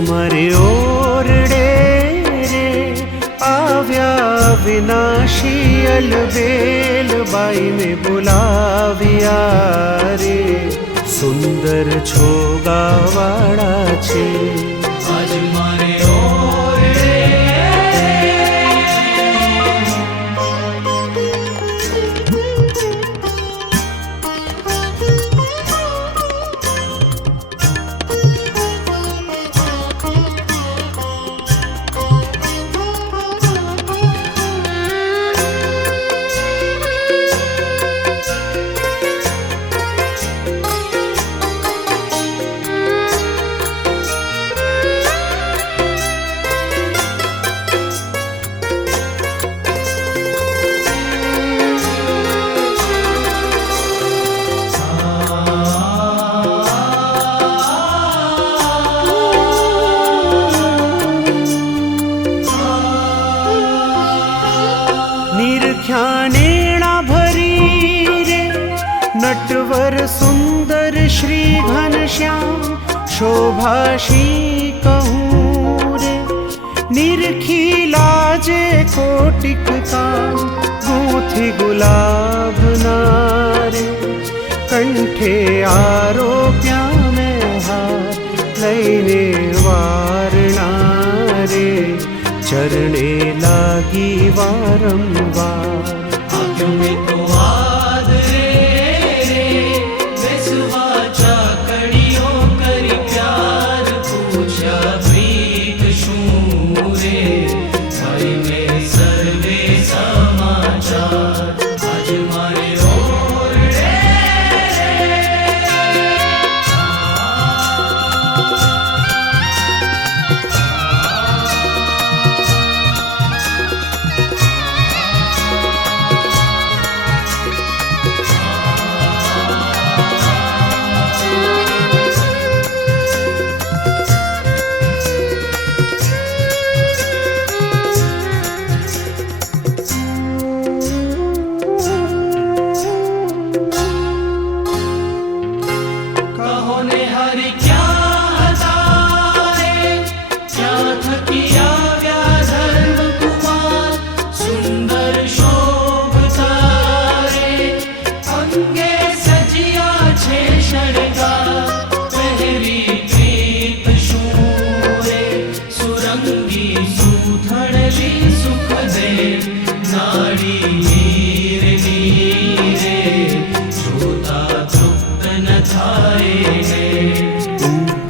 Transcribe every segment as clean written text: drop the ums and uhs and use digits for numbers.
મારે ઓરડે રે આવ્યા વિનાશી અલબેલ બાઈ મેં બોલાવ્યા રે સુંદર છોગાવાળા છે આજ મારે નિરખ્યાનેણા ભરી રે નટવર સુંદર શ્રી ઘનશ્યામ શોભાશી કહું રે નિરખી લાજે કોટિક કામ ગૂંથી ગુલાબના રે કંઠે આરોપ્યા મેં હાર લઈને વારણા રે ચરણે લાગી વારંવાર આપ્યો મેં તો આદરે રે બેસવા ચાકડીઓ કરી પ્યાર પૂછ્યા પ્રીત શું રે ભાઈ મેં સર્વે સમાચાર આજ મારે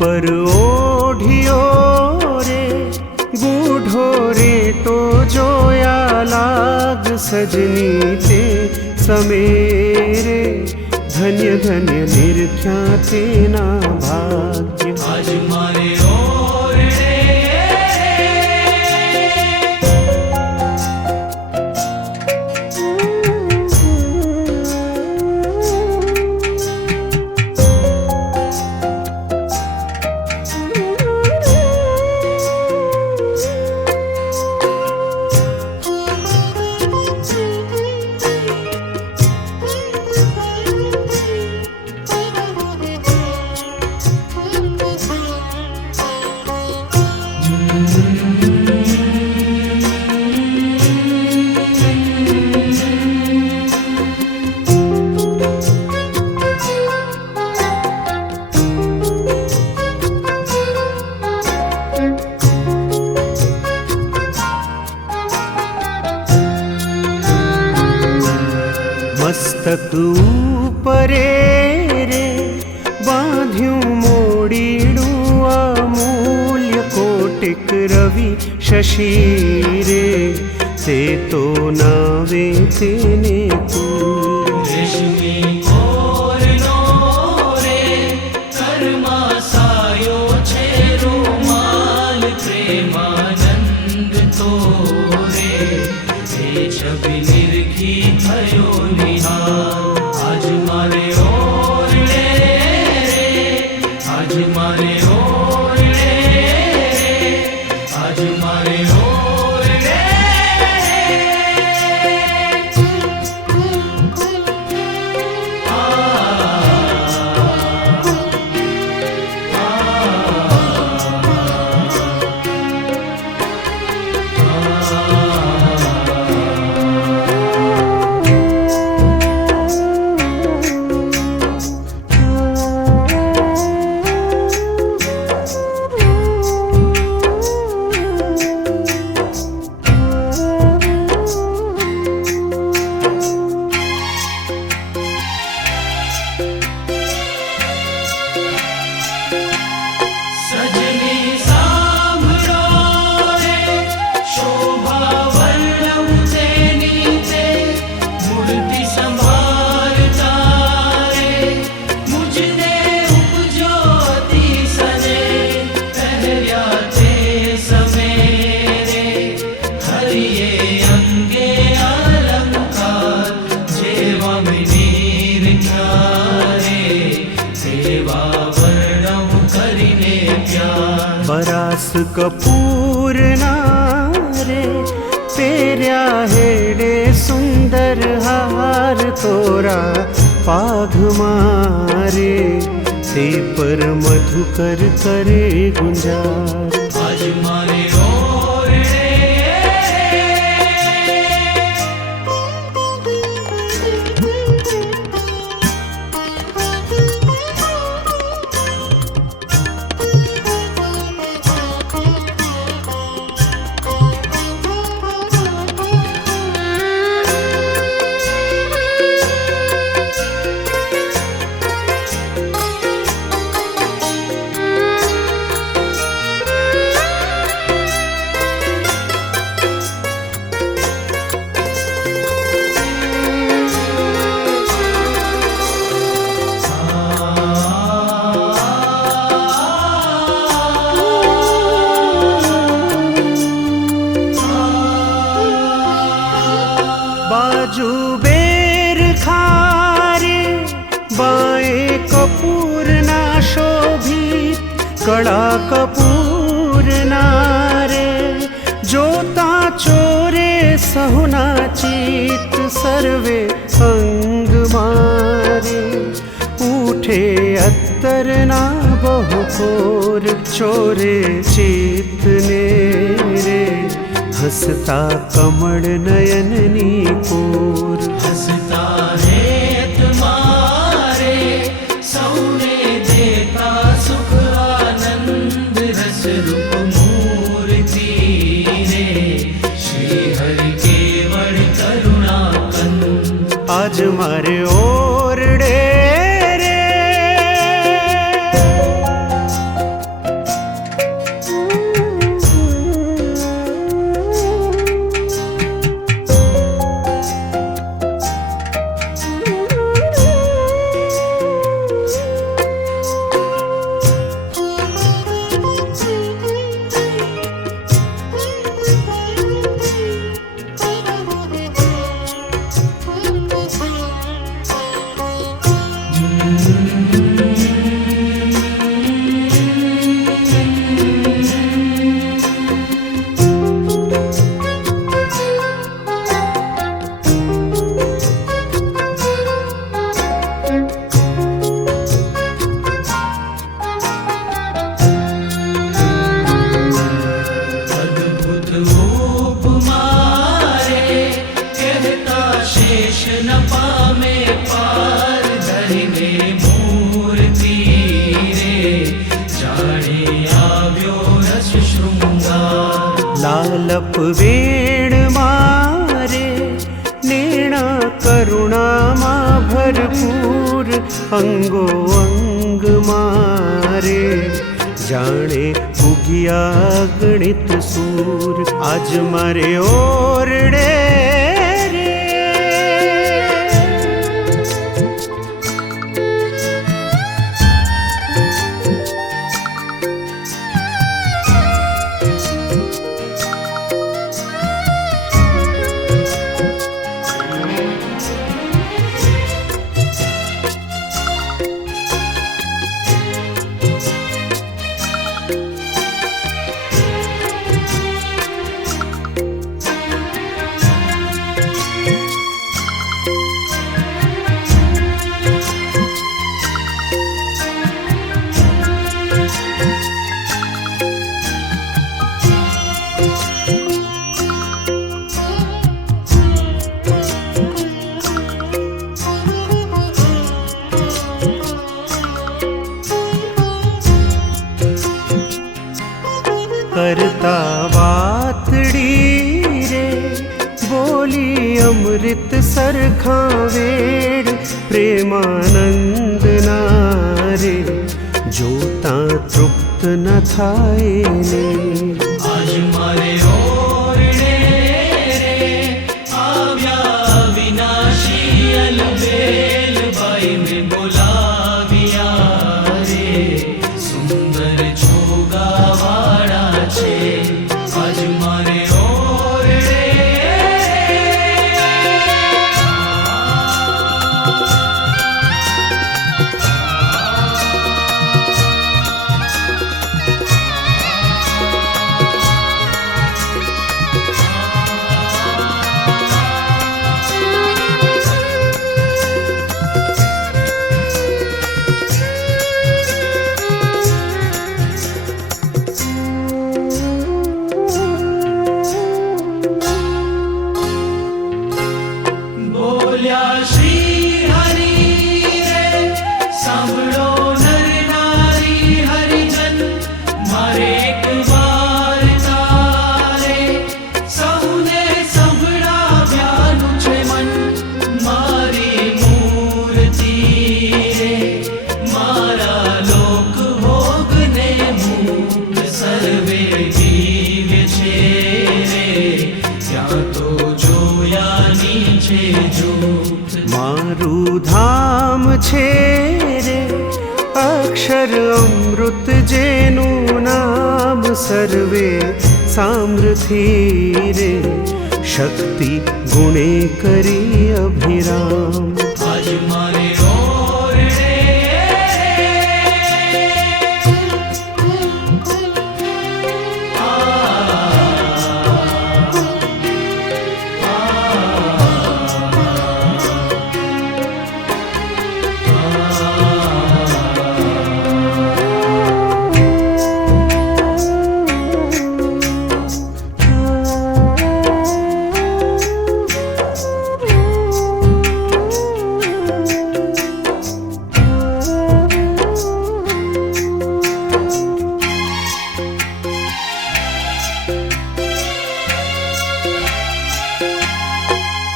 ઉપર ઓઢિયો રે ગૂઢો રેટો જોયા લાગ સજની તે સમેરે ધન્ય ધન્ય નિરખ્યા તેના ભાગ્ય આજ મારે મસ્તક ઉપરે રે બાંધ્યું મોડીડું અમૂલ્ય કોટિક રવિ શશી રે તે તો નાવે તેને કુલ રેશમી કોરનો રે કર્મા સાયો છે રૂમાલ પ્રેમાનંદ તો રે એ છબી નિરખી થયો નિહાલ આજ મારે ઓરડે આજ મારે ઓરડે આજ મારે ઓરડે परास कपूर नारे पेर्या हेडे सुंदर हार तोरा पाघ मारे ते पर मधुकर करे गुंजार आज मारे ओरडे बाजू बेर खारे बाएं कपूर ना शोभित कड़ा कपूर नारे जोता चोरे सहुना चित सर्वे अंग मारे उठे अत्तर ना बहुकोर चोरे चित ने रे हसता कमल नयननी कोर हसता है तुम्हारे सौने देता सुख आनंद रस रूप मूर्ति रे श्री हरि केवल करुणा कंद आज मारे ओरडे रे अद्भुत उपमारे कहता शेष न पामे पार धरि में मूर्ति रे जाने आव्यो रस श्रृंगार लालप वेण मारे नेणा करुणा मा भरपूर अंगो अंग मारे जाने उगिया गणित सूर आज मारे ओरडे रे करता वातड़ी रे बोली अमृत सरखा वेड़ प्रेमानंद नारे जोता तृप्त न थाए ने आज मारे ओरडे रे आव्या विनाशी अलबेल बाई में बोलाविया रे सुंदर छोगा वाड़ा छे आज मारे ओरडे અમૃત જેનું નામ સર્વે સામ્રથી રે, શક્તિ ગુણે કરી અભિરામ. આજ મારે ઓરડે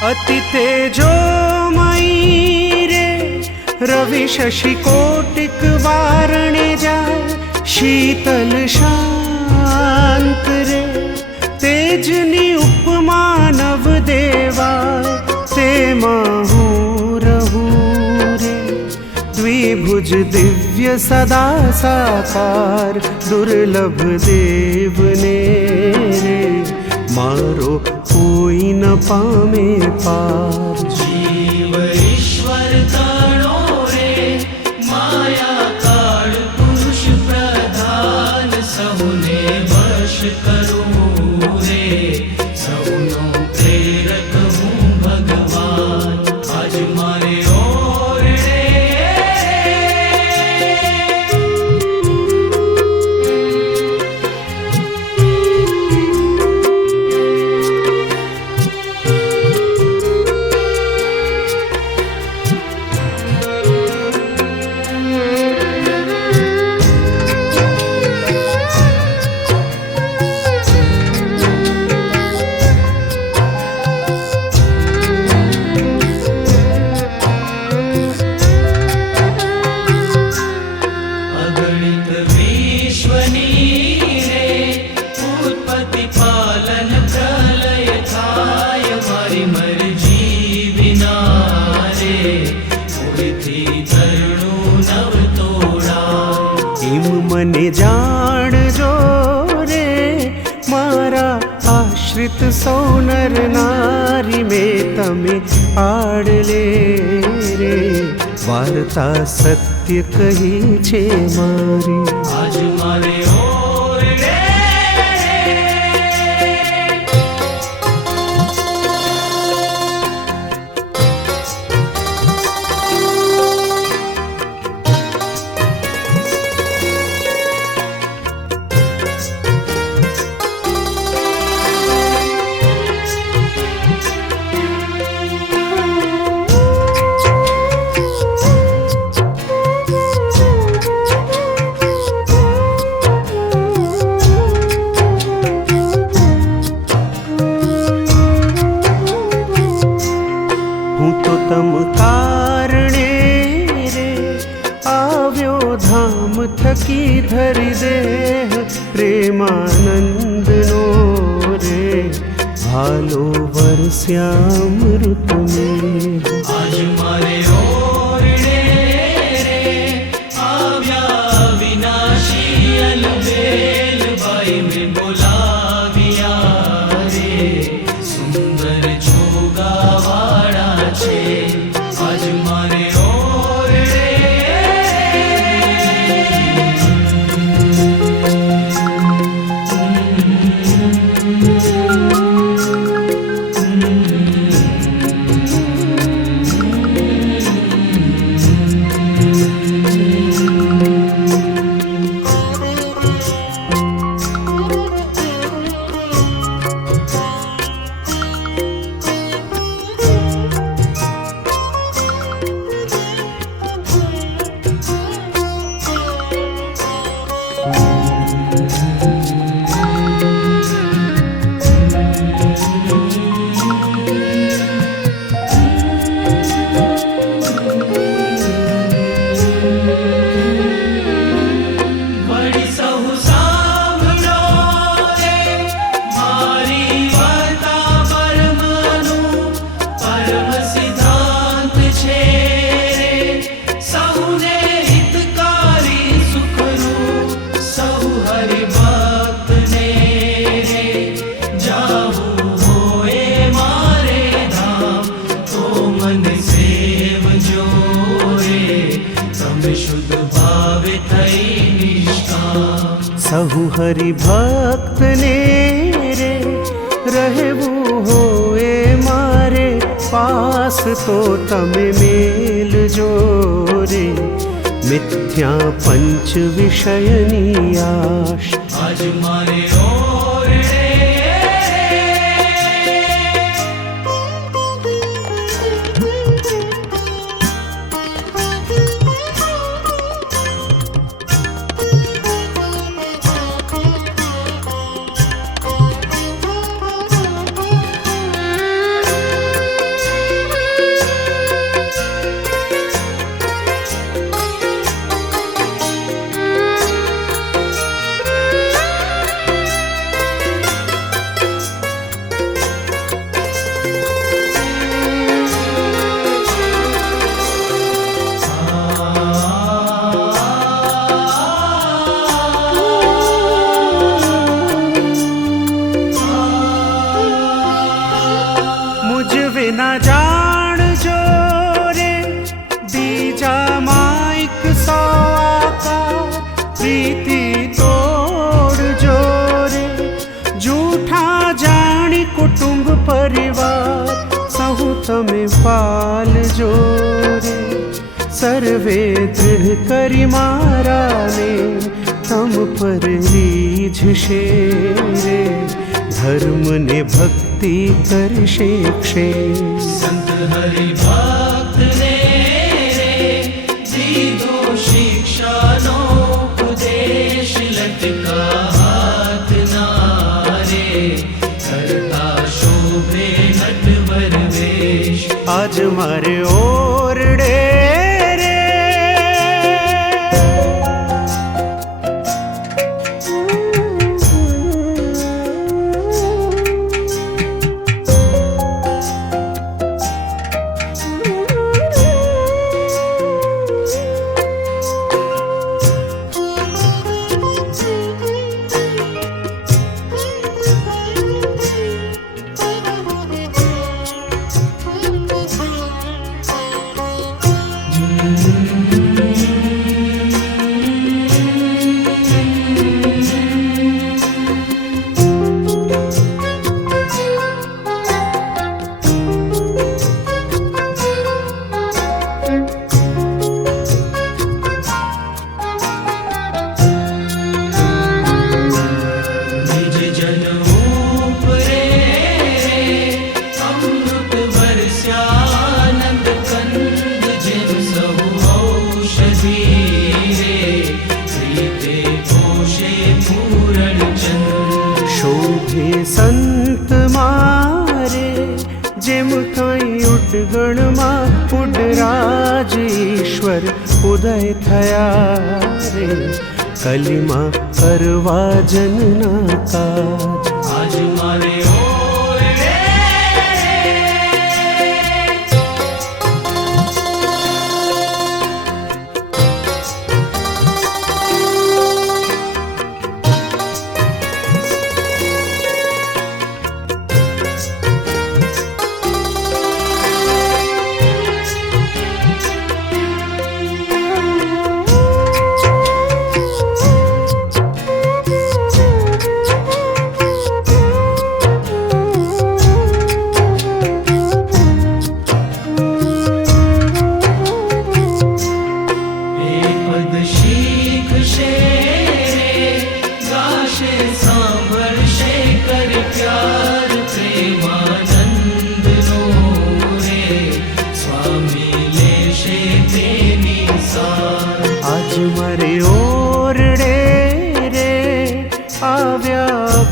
अति तेजोमयी रे, रवि शशि कोटिक वारणे जाय, शीतल शांत रे, तेजनी उपमा नव देवाय, तेमां हूँ रहूं रे. द्विभुज दिव्य सदा साकार, दुर्लभ देवने रे, मारो कोई न पामे पार. जीव ईश्वर तणो रे, माया काळ पुरुष प्रधान, सहुने वश करूं रे, सहुनो प्रेरक हूँ भगवान. आज मारे ओरडे મને જાણજો રે, મારા આશ્રિત સૌ નર નારી, મેં તમે આડલે રે, વાર્તા સત્ય કહી છે મારી. આજ મારે ઓરડે તમ કારણે રે, આવ્યો ધામ થકી ધરી દેહ, પ્રેમાનંદનો રે, ભાલો વરસ્યામૃત મેં. આજ મારે ઓરડે રે, આવ્યા વિનાશી અલબેલ, ભાઈ મેં બોલાવ્યા રે, સુંદર છોગાવાળા છે. આજ મારે ઓરડે સહુને હિતકારી સુખરૂપ सहु हरि भक्त ने रे રહેવું હોય મારે પાસ તો તમે મેલ જો રે મિથ્યા પંચ વિષયની આશ આજ મારે ઓરડે ના જાણ જો રે બીજા માઈક સો આકાર પ્રીતિ તોડ જો રે જૂઠા જાણી કુટુંબ પરિવાર સહુ તમે પાલજો રે સર્વે દૃઢ કરી મારાને તમ પર રીઝશે રે ધર્મ ને ભક્તિ કરશે ક્ષે સંત હરિ ભક્ત ને રે દીધો શિક્ષાનો ઉપદેશ લટકા હાથ ના રે કરતા શોભે નટવર વેશ આજ મારે ઓરડે સંત મારે જેમ કઈ ઉડગણમાં ઉડરાજ ઈશ્વર ઉદય થયા રે કલીમાં કરવા જનના કાજ આજ મારે ઓરડે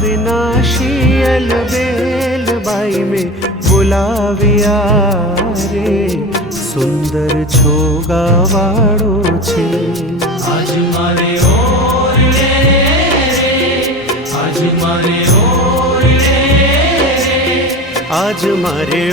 વિનાશી અલબેલ બાઈ મેં બોલાવ્યા રે સુંદર છોગાવાળો છે આજ મારે ઓરડે આજ મારે ઓરડે આજ મારે